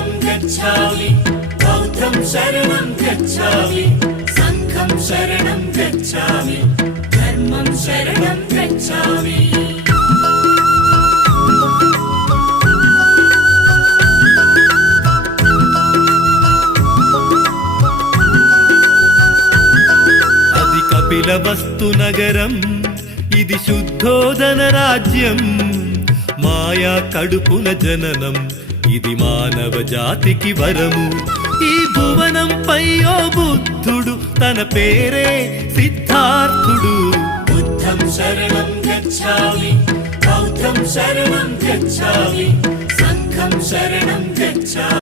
शरणं गच्छामि बौद्धं शरणं गच्छामि संघं शरणं गच्छामि धर्मं शरणं गच्छामि అది కపిలవస్తు నగరం ఇది శుద్ధోదన రాజ్యం మాయా కడుపున జననం ఇది మానవ జాతికి వరము ఈ భువనంపై ఓ బుద్ధుడు తన పేరే సిద్ధార్థుడు బుద్ధం శరణం గచ్ఛామి బౌద్ధం శరణం గచ్ఛామి సంఘం శరణం గచ్ఛామి